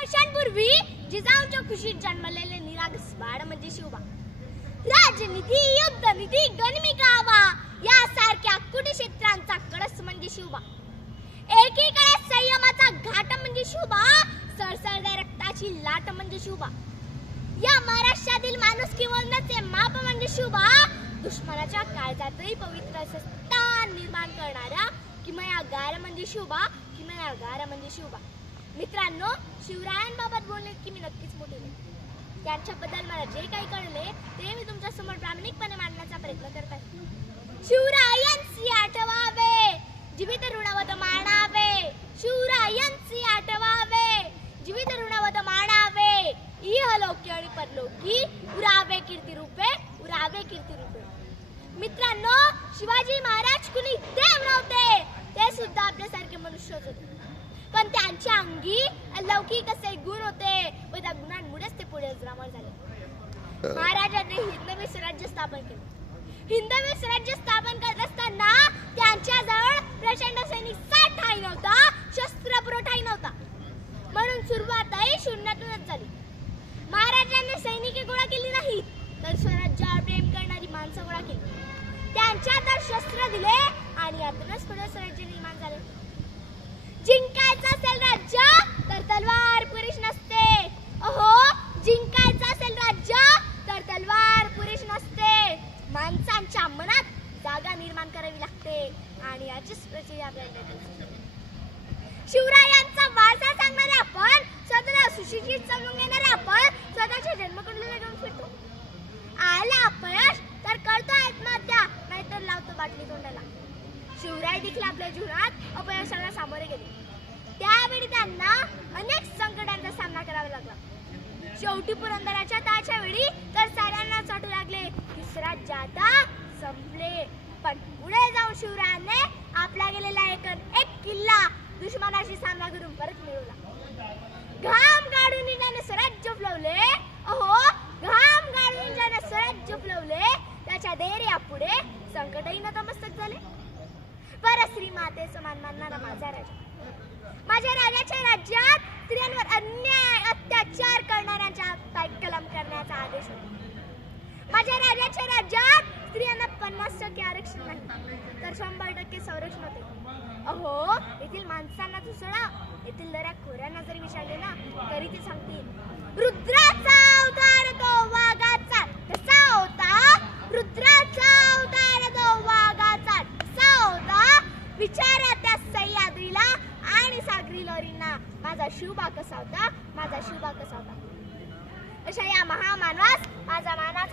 वर्षांपूर्वी जिजाऊंच्या खुशीत जन्मलेले निरागस बाळ म्हणजे शिवबा. राजनीती, युद्धनीती, गनिमिकावा यासारख्या कुटक्षेत्रांचा कळस म्हणजे शिवबा. एकीकडे संयमाचा घाट म्हणजे शिवबा, सळसळत्या रक्ताची लाट म्हणजे शिवबा. या महाराष्ट्रातील माणुसकी वळणाचे माप म्हणजे शिवबा. दुश्मनाच्या काळजातही पवित्र असे स्थान निर्माण करणारा किमयागार म्हणजे शिवबा. किमयागार म्हणजे शिवबा. मित्रांनो, शिवरायांबाबत बोलले की मी नक्कीच मोठे होईल. त्यांच्याबद्दल मला जे काही कळले ते मी तुमच्या समोर प्रामाणिकपणे मांडण्याचा प्रयत्न करत आहे. शिवरायांची आठवावे, जीवित ऋणवत मानावे. शिवरायांची आठवावे, जीवित ऋणवत मानावे. इहलोकी आणि परलोकी उरावे कीर्ती रूपे, उरावे कीर्ती रूपे. मित्रांनो, शिवाजी महाराज कुणी देव नव्हते, ते सुद्धा आपल्यासारखे मनुष्यच होते. पण त्यांच्या अंगी अलौकिक असे गुण होते व त्या गुणांमुळेच ते पुढे अजरामर झाले. महाराजांनी हिंदवी स्वराज्य स्थापन केले. हिंदवी स्वराज्य स्थापन करत असताना त्यांच्याजवळ प्रचंड सैनिक साठाही नव्हता, शस्त्र पुरवठाही नव्हता. म्हणून सुरुवातही शून्यातूनच झाली. महाराजांनी सैनिके गोळा केली नाही, तर स्वराज्यावर प्रेम करणारी माणसं गोळा केली. त्यांच्या तर शस्त्र दिले आणि यातूनच पुढे स्वराज्य निर्माण झाले. जिंकायचं असेल राज्य तर तलवार पुरेश नसते. अहो, जिंकायचं असेल राज्य तर तलवार पुरेश नसते. माणसांच्या मनात जागा निर्माण करावी लागते आणि याचीच प्रचिती आपल्याला मिळते. शिवरायांचा वारसा सांगणारे आपण, स्वतःला सुशिक्षित समजून घेणारे आपण स्वतःच्या जन्मकुंडलीला घेऊन फिरतो. आला अपयश तर करतो आत्महत्या, नाहीतर लावतो बाटली तोंडाला. शिवराय देखील आपल्या जीवनात अपयशाला सामोरे गेले. त्यावेळी त्यांना अनेक संकटांचा सामना करावा लागला. शेवटी पुरंदराच्या ताच्या वेळी तर साऱ्यांना चाटू लागले की स्वराज्य आता संपले. पण पुढे जाऊन शिवरायांनी आपला गेलेला एक किल्ला दुश्मनाशी सामना करून परत मिळवला. घाम गाडून ज्याने स्वराज्य फुलवले, अहो, घाम गाडून ज्याने स्वराज्य फुलवले, त्याच्या धैर्या पुढे संकटही नतमस्तक झाले. पर श्रीमाते समान मानणारा माझा राजा, माझ्या राजाच्या राज्यात स्त्रियांवर अन्याय अत्याचार करणाऱ्यांच्या पाय कलम करण्याचा आदेश होता. माझ्या राजाच्या राज्यात स्त्रियांना 50% आरक्षण नाही, तर 100% संरक्षण होते. अहो, येथील माणसांना तू सोडा, येथील दऱ्या खोऱ्यांना जरी विचारले ना तरी ते सांगतील रुद्राचा अवतार तो वाघाचा कसा होता. रुद्राचा अवतार तो वाघाचा कसा होता. विचारा त्या सह्याद्रीला आणि सागरी लोरींना माझा शिवबा कसा होता, माझा शिवबा कसा होता. अशा या महामानवास माझा मानाचा